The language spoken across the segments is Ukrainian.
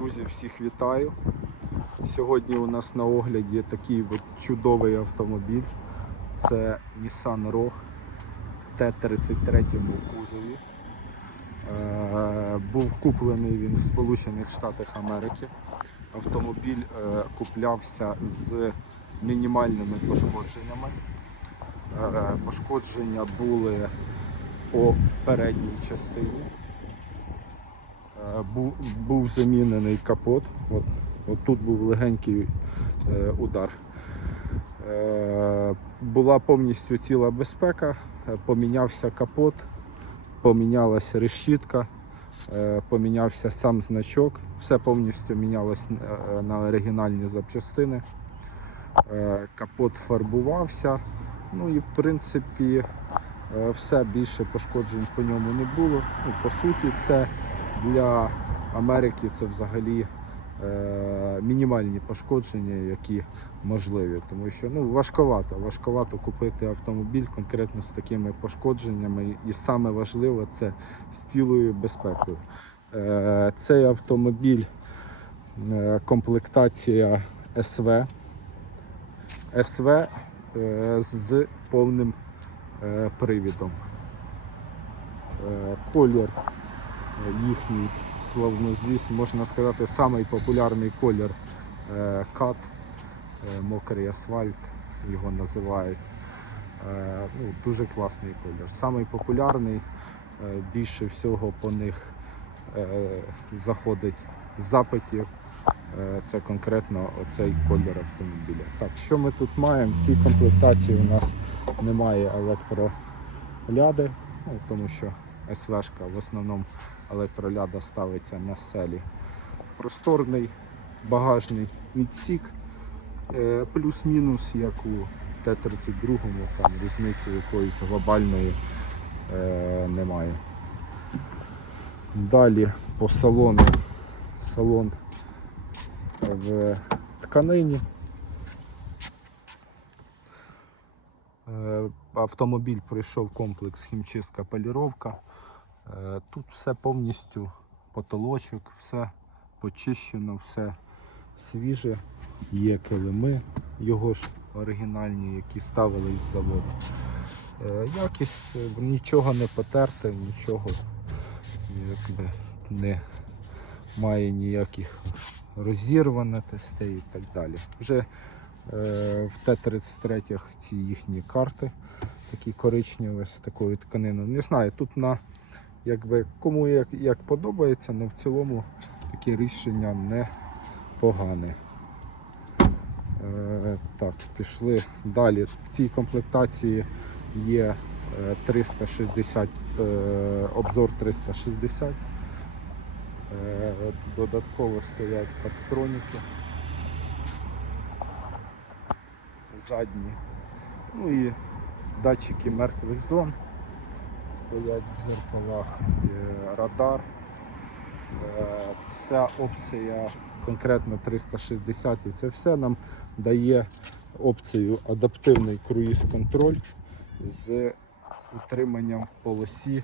Друзі, всіх вітаю. Сьогодні у нас на огляді такий от чудовий автомобіль. Це Nissan Rogue в Т-33 кузові. Е, був куплений він в Сполучених Штатах Америки. Автомобіль е, куплявся з мінімальними пошкодженнями. Е, пошкодження були по передній частині. Був, був замінений капот. От, от тут був легенький е, удар. Е, була повністю ціла безпека, е, помінявся капот, помінялася решітка, е, помінявся сам значок, все повністю мінялось е, на оригінальні запчастини. Е, Капот фарбувався. Ну і в принципі е, все більше пошкоджень по ньому не було. Ну, по суті, це для Америки це взагалі е, мінімальні пошкодження, які можливі. Тому що ну, важковато, важковато купити автомобіль конкретно з такими пошкодженнями. І саме важливе це з цілою безпекою. Е, цей автомобіль е, комплектація СВ. СВ е, з повним е, привідом. Е, Колір їхній славнозвісний, можна сказати, самий популярний колір е, кат, е, мокрий асфальт його називають. Е, Ну, дуже класний колір. Самий популярний, більше всього по них заходить запитів. Це конкретно оцей колір автомобіля. Так, що ми тут маємо? В цій комплектації у нас немає електроляди, ну, тому що СВшка в основному електроляда ставиться на селі. Просторний багажний відсік, е, плюс-мінус, як у Т-32, там різниці якоїсь глобальної е, немає. Далі по салону. Салон в тканині. Е, Автомобіль пройшов комплекс хімчистка поліровка. Е, Тут все повністю потолочок, все почищено, все свіже. Є килими, його ж оригінальні, які ставились з заводу. Е, Якість е, нічого не потерте, нічого якби не має ніяких розірваностей і так далі. Вже в Т-33 ці їхні карти, такі коричневі з такою тканиною. Не знаю, тут на якби кому як, як подобається, але в цілому таке рішення не погане. Е, так, пішли далі. В цій комплектації є е, 360, е, обзор 360. Е, Додатково стоять парктроніки. Задні. Ну і датчики мертвих зон стоять в зеркалах, радар. Е, Ця опція конкретно 360 і це все нам дає опцію адаптивний круїз-контроль з утриманням в полосі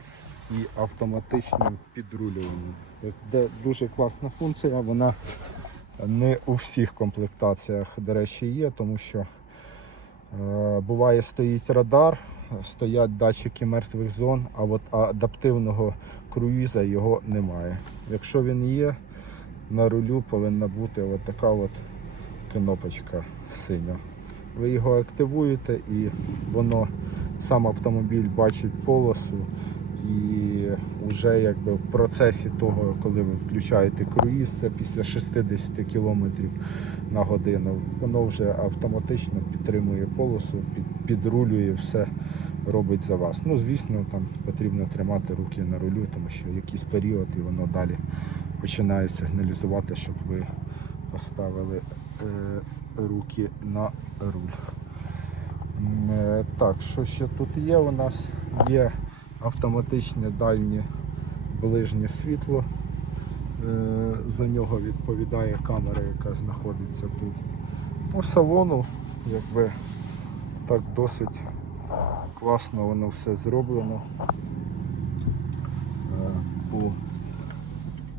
і автоматичним підрулюванням. Де дуже класна функція, вона не у всіх комплектаціях, до речі, є, тому що е, буває стоїть радар, стоять датчики мертвих зон, а от адаптивного круїза його немає. Якщо він є, на рулю повинна бути от така от кнопочка синя. Ви його активуєте і воно сам автомобіль бачить полосу і вже якби в процесі того, коли ви включаєте круїз, це після 60 км на годину, воно вже автоматично підтримує полосу, під, підрулює, все робить за вас. Ну, звісно, там потрібно тримати руки на рулю, тому що якийсь період і воно далі починає сигналізувати, щоб ви поставили е, руки на руль. Е, Так, що ще тут є? У нас є автоматичне дальнє ближнє світло. Е, За нього відповідає камера, яка знаходиться тут. По салону, якби так досить класно воно все зроблено. Е, По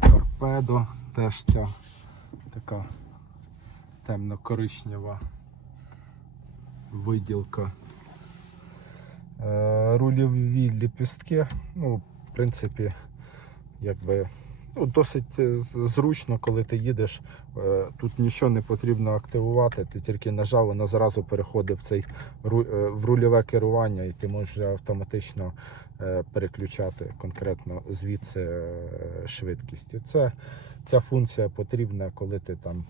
торпедо теж ця така темно-коричнева виділка. Е, Рульові ліпістки, ну, в принципі, якби ну, досить е, зручно, коли ти їдеш. Е, Тут нічого не потрібно активувати, ти тільки нажав, воно зразу переходить в цей в рульове керування, і ти можеш автоматично переключати конкретно звідси швидкість. І це, ця функція потрібна, коли ти там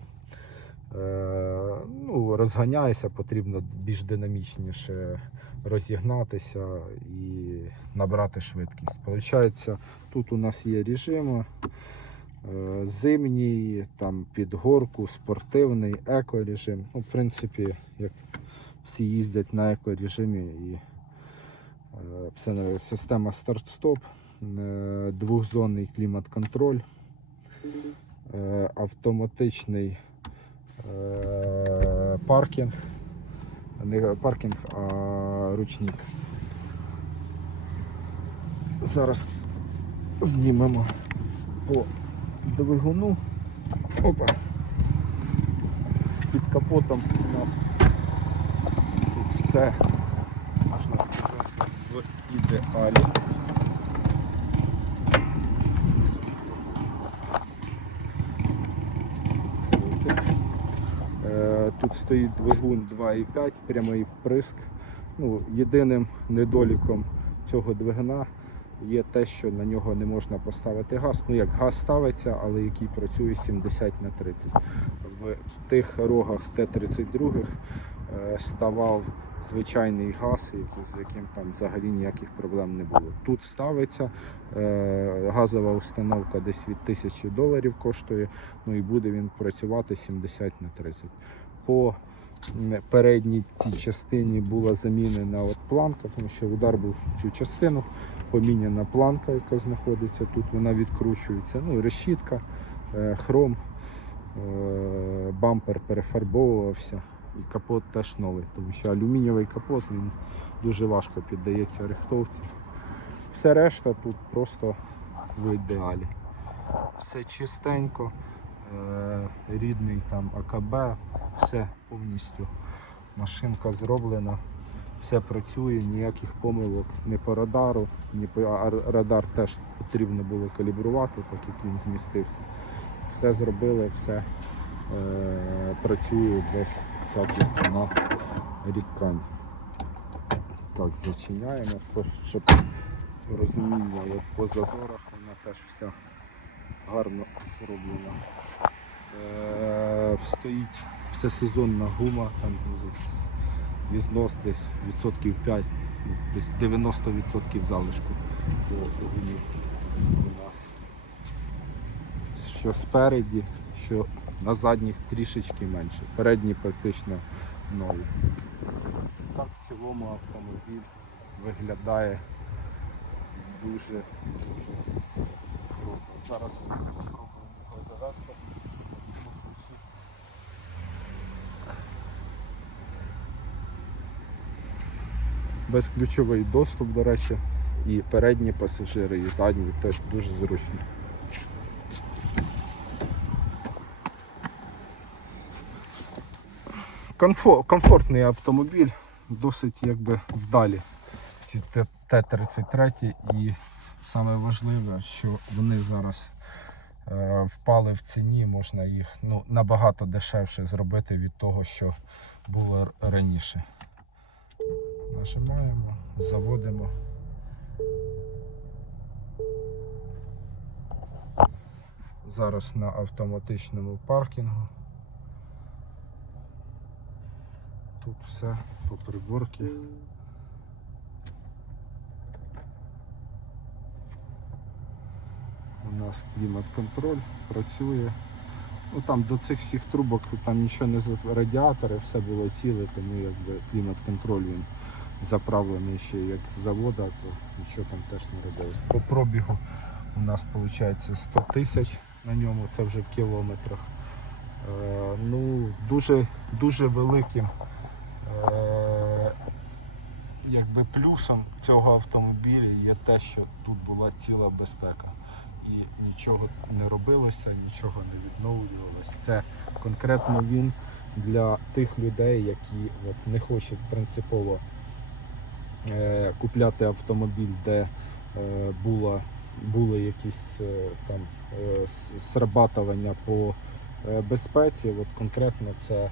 ну, розганяєшся, потрібно більш динамічніше розігнатися і набрати швидкість. Получається, тут у нас є режими. е, Зимній, там під горку, спортивний, еко-режим. Ну, в принципі, як всі їздять на еко-режимі і е, все система старт-стоп, е, двохзонний клімат-контроль, е, автоматичний е, паркінг, не паркінг, а ручник. Зараз знімемо по двигуну. Опа. Під капотом у нас тут все можна сказати в ідеалі. Е, Тут стоїть двигун 2,5, прямий вприск. Ну, єдиним недоліком цього двигуна є те, що на нього не можна поставити газ. Ну як газ ставиться, але який працює 70 на 30. В тих рогах Т-32 е, ставав звичайний газ, з яким там взагалі ніяких проблем не було. Тут ставиться е, газова установка десь від 1000 доларів коштує, ну і буде він працювати 70 на 30. По передній цій частині була замінена от планка, тому що удар був в цю частину, поміняна планка, яка знаходиться тут, вона відкручується. Ну, решітка, е, хром, е, бампер перефарбовувався і капот теж новий, тому що алюмінієвий капот він дуже важко піддається рихтовці. Все решта тут просто в ідеалі. Все чистенько, рідний там АКБ, все повністю. Машинка зроблена, все працює, ніяких помилок ні по радару, ні по а радар теж потрібно було калібрувати, так як він змістився. Все зробили, все е, працює без всяких нарікань. Так, зачиняємо, щоб розуміння от по зазорах вона теж вся гарно зроблена. Е, стоїть всесезонна гума, там з- десь відсотків 5, ну, десь 90% залишку по у нас. Що спереді, що на задніх трішечки менше. Передні практично нові. Так в цілому автомобіль виглядає дуже дуже круто. Зараз спробуємо його завести. Безключовий доступ, до речі, і передні пасажири, і задні теж дуже зручно. Комфор- комфортний автомобіль, досить якби вдалі. Ці Т- Т-33 і саме важливе, що вони зараз е, впали в ціні, можна їх ну, набагато дешевше зробити від того, що було раніше. Нажимаємо, заводимо. Зараз на автоматичному паркінгу. Тут все по приборці. У нас клімат-контроль працює. Ну там до цих всіх трубок там нічого не радіатори, все було ціле, тому якби клімат-контроль він заправлений ще як з завода, то нічого там теж не робилось. По пробігу у нас виходить 100 тисяч на ньому, це вже в кілометрах. Е, ну, дуже, дуже великим е, якби плюсом цього автомобіля є те, що тут була ціла безпека. і нічого не робилося, нічого не відновлювалося. Це конкретно він для тих людей, які от, не хочуть принципово купляти автомобіль, де е, була, були якісь е, там е, срабатування по е, безпеці. От конкретно це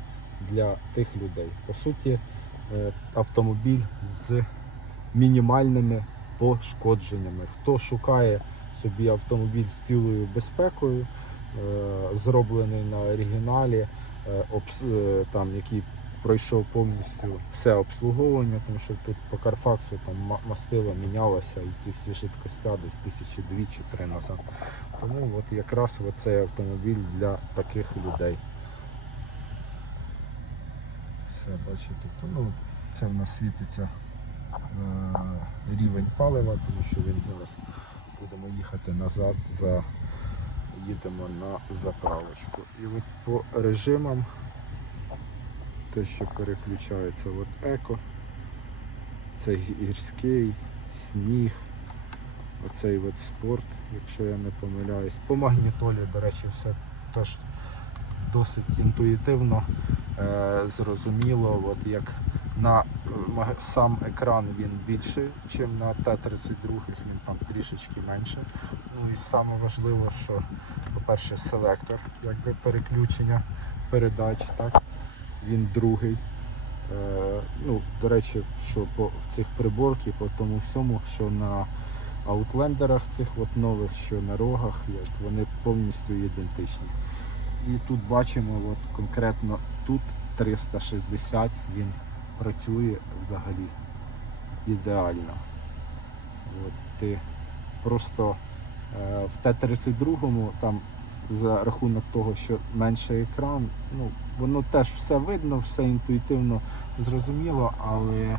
для тих людей. По суті, е, автомобіль з мінімальними пошкодженнями. Хто шукає собі автомобіль з цілою безпекою, е, зроблений на оригіналі, е, е, там, який пройшов повністю все обслуговування, тому що тут по Карфаксу там ма- мастило мінялося і ці всі жидкостя десь тисячі дві чи три назад. Тому от якраз цей автомобіль для таких людей. Все, бачите, то, ну, це в нас світиться е, рівень палива, тому що він зараз будемо їхати назад, за, їдемо на заправочку. І от по режимам те, що переключається, от еко, це гірський, сніг, оцей от спорт, якщо я не помиляюсь. По магнітолі, до речі, все теж досить інтуїтивно, е, зрозуміло, от як на е, сам екран він більший, ніж на Т-32, він там трішечки менше. Ну і саме важливо, що, по-перше, селектор, якби переключення передач, так? Він другий. Е, ну, до речі, що по цих приборки, по тому всьому, що на аутлендерах цих от нових, що на рогах, як вони повністю ідентичні. І тут бачимо, от конкретно тут 360 він працює взагалі ідеально. От ти просто е, в Т-32 там за рахунок того, що менший екран, ну, воно теж все видно, все інтуїтивно зрозуміло, але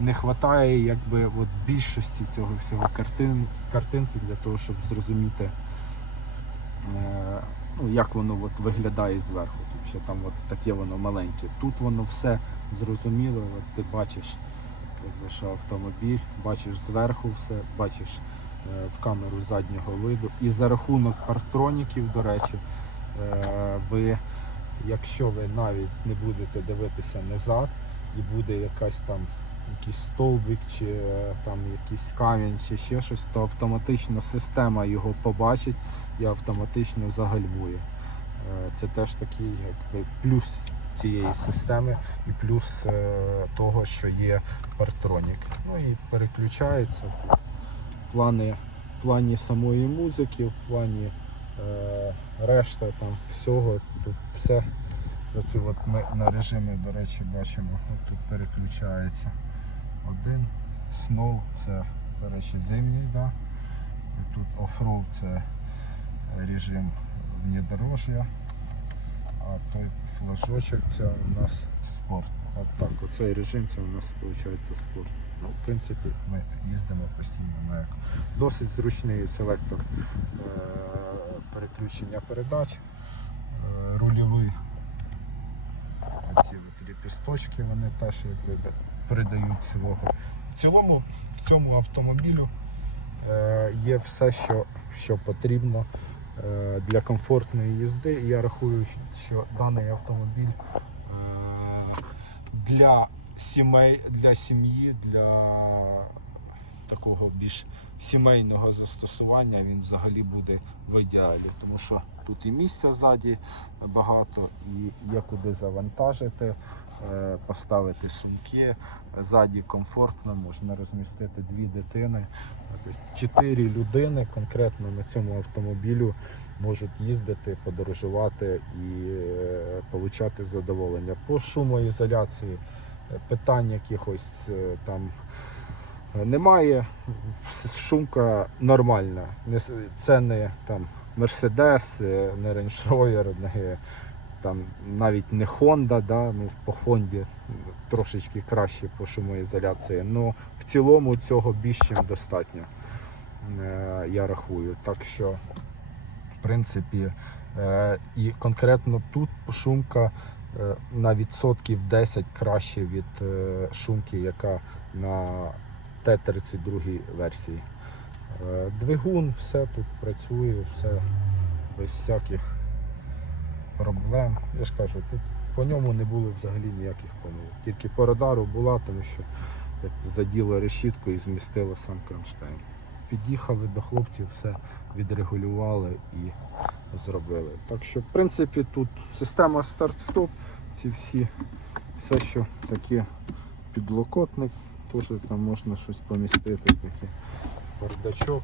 не вистачає якби от більшості цього всього картин, картинки для того, щоб зрозуміти, е, ну, як воно от виглядає зверху. Що там от таке воно маленьке. Тут воно все зрозуміло, от ти бачиш, якби, що автомобіль, бачиш зверху все, бачиш в камеру заднього виду. І за рахунок партроніків, до речі, е, ви, якщо ви навіть не будете дивитися назад, і буде якась там якийсь стовбик чи е, там якийсь камінь чи ще щось, то автоматично система його побачить і автоматично загальмує. Е, Це теж такий якби, плюс цієї системи і плюс е, того, що є партронік. Ну і переключається в плані, в плані самої музики, в плані е, решта там всього. Тут все. Оці от ми на режимі, до речі, бачимо, от тут переключається один. Snow це, до речі, зимній, да? І тут оффроуд це режим внедорожжя, а той флажочок це у нас спорт. От так, оцей режим це у нас виходить спорт. Ну, в принципі, ми їздимо постійно на еко. Досить зручний селектор е- переключення передач, е- рульовий. Ці ліпісточки вони теж якби передають свого. В цілому в цьому автомобілю е, є все, що, що потрібно для комфортної їзди. Я рахую, що даний автомобіль для сімей, для сім'ї, для такого більш сімейного застосування він взагалі буде в ідеалі, тому що тут і місця ззаді багато, і є куди завантажити, е, поставити сумки. Ззаді комфортно, можна розмістити дві дитини. Тобто чотири людини конкретно на цьому автомобілю можуть їздити, подорожувати і е, отримати задоволення. По шумоізоляції питань якихось е, там немає. Шумка нормальна. Це не там Мерседес, е, не Range Rover, не там навіть не Honda, да, ну, по Honda трошечки краще по шумоізоляції. але в цілому цього більш чим достатньо, е, я рахую. Так що, в принципі, і конкретно тут шумка на відсотків 10 краще від е, шумки, яка на Т-32 версії. Е, Двигун, все тут працює, все без всяких проблем. Я ж кажу, тут по ньому не було взагалі ніяких помилок. Тільки по радару була, тому що як заділо решітку і змістило сам кронштейн. Під'їхали до хлопців, все відрегулювали і зробили. Так що, в принципі, тут система старт-стоп, ці всі, все, що таке підлокотник, теж там можна щось помістити, такий бардачок.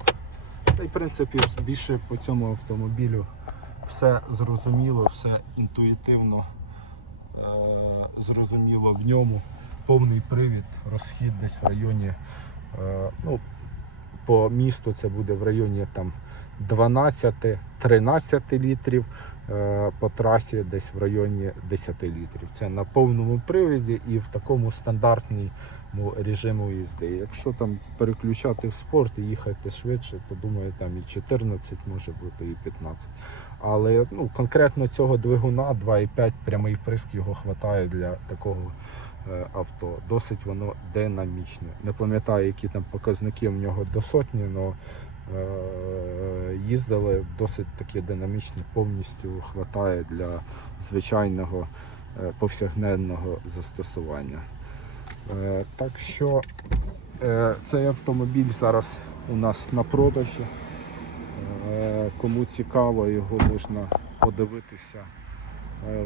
Та й в принципі більше по цьому автомобілю все зрозуміло, все інтуїтивно е- зрозуміло в ньому. Повний привід, розхід десь в районі, е- ну, по місту це буде в районі там 12-13 літрів, е, по трасі десь в районі 10 літрів. Це на повному привіді і в такому стандартному режиму їзди. Якщо там переключати в спорт і їхати швидше, то думаю, там і 14 може бути, і 15. Але ну, конкретно цього двигуна 2,5 прямий вприск його вистачає для такого е, авто. Досить воно динамічне. Не пам'ятаю, які там показники в нього до сотні, але їздили досить таки динамічно, повністю вистачає для звичайного е, повсякденного застосування. Е, Так що е, цей автомобіль зараз у нас на продажі. Кому цікаво, його можна подивитися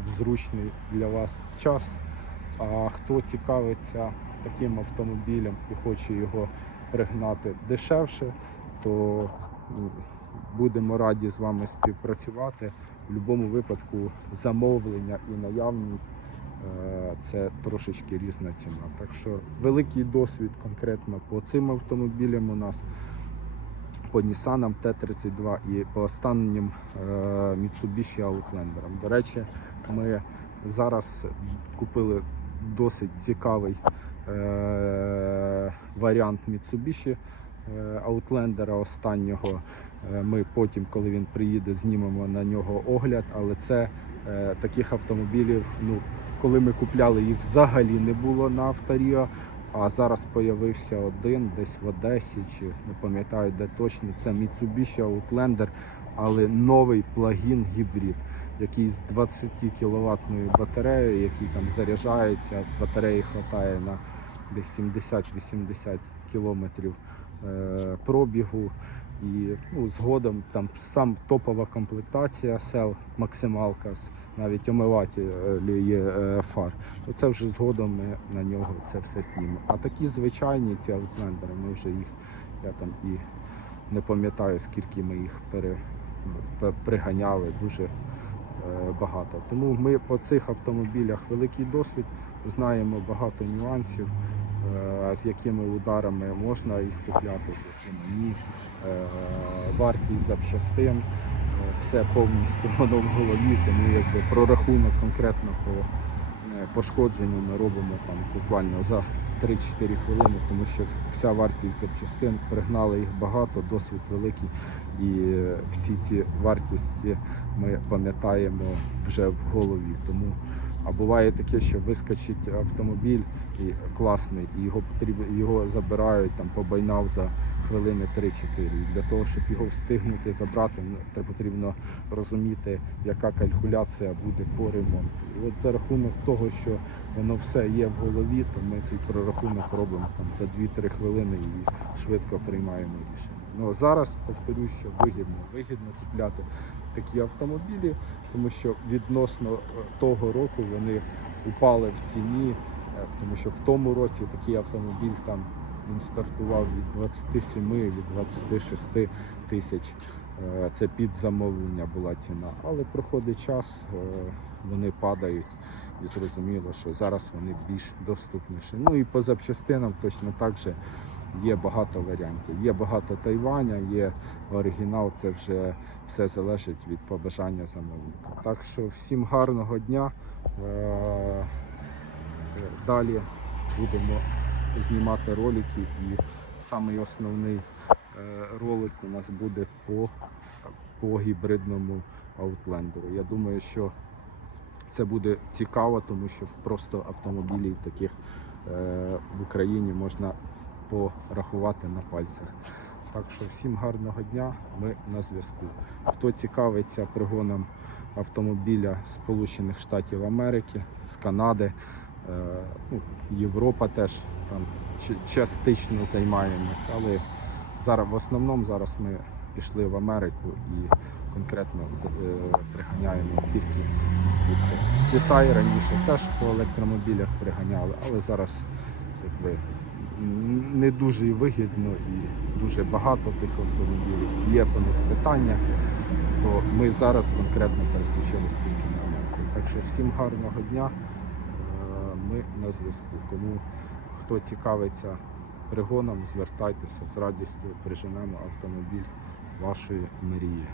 в зручний для вас час. А хто цікавиться таким автомобілем і хоче його пригнати дешевше, то м, будемо раді з вами співпрацювати. В будь-якому випадку замовлення і наявність е, це трошечки різна ціна. Так що великий досвід конкретно по цим автомобілям у нас по Nissan Т-32 і по останнім е, Mitsubishi Outlander. До речі, ми зараз купили досить цікавий е, варіант Mitsubishi Outlander останнього. Е, Ми потім, коли він приїде, знімемо на нього огляд, але це е, таких автомобілів, ну, коли ми купляли їх взагалі не було на Авторіо. А зараз з'явився один десь в Одесі, чи не пам'ятаю де точно. Це Mitsubishi Outlander, але новий плагін гібрид, який з 20 кіловатною батареєю, який там заряджається. Батареї вистачає на десь 70-80 кілометрів е, пробігу. І ну, згодом там сам топова комплектація сел, максималка, з навіть омиватель є е, фар. То це вже згодом ми на нього це все знімемо. А такі звичайні ці аутлендери, ми вже їх, я там і не пам'ятаю, скільки ми їх пере, пе- приганяли, дуже е, багато. Тому ми по цих автомобілях великий досвід, знаємо багато нюансів, е, з якими ударами можна їх купляти, з якими ні. Е, Вартість запчастин, е, все повністю воно в голові, тому якби прорахунок конкретно по е, пошкодженню ми робимо там буквально за 3-4 хвилини, тому що вся вартість запчастин пригнали їх багато, досвід великий, і всі ці вартісті ми пам'ятаємо вже в голові. Тому а буває таке, що вискочить автомобіль і класний, і його потрібно його забирають там по байнав за хвилини 3-4. І для того, щоб його встигнути забрати, ну, це потрібно розуміти, яка калькуляція буде по ремонту. І от за рахунок того, що воно все є в голові, то ми цей прорахунок робимо там за 2-3 хвилини і швидко приймаємо рішення. Ну зараз повторюю, що вигідно, вигідно купляти такі автомобілі, тому що відносно е, того року вони упали в ціні, е, тому що в тому році такий автомобіль там він стартував від 27 від 26 тисяч. Е, Це під замовлення була ціна. Але проходить час, вони падають і зрозуміло, що зараз вони більш доступніші. Ну і по запчастинам точно так же є багато варіантів. Є багато Тайваня, є оригінал, це вже все залежить від побажання замовника. Так що всім гарного дня. Е, Далі будемо знімати ролики і самий основний е, ролик у нас буде по, по гібридному Outlander. Я думаю, що це буде цікаво, тому що просто автомобілів таких е, в Україні можна порахувати на пальцях. Так що всім гарного дня, ми на зв'язку. Хто цікавиться пригоном автомобіля Сполучених Штатів Америки, з Канади, е, ну, Європа теж там частично займаємось, але зараз в основному зараз ми пішли в Америку і конкретно е, приганяємо тільки звідти. Китай раніше теж по електромобілях приганяли, але зараз якби не дуже вигідно і дуже багато тих автомобілів. Є по них питання, то ми зараз конкретно переключились тільки на Америку. Так що всім гарного дня. Е, Ми на зв'язку. Кому хто цікавиться пригоном, звертайтеся з радістю приженемо автомобіль вашої мрії.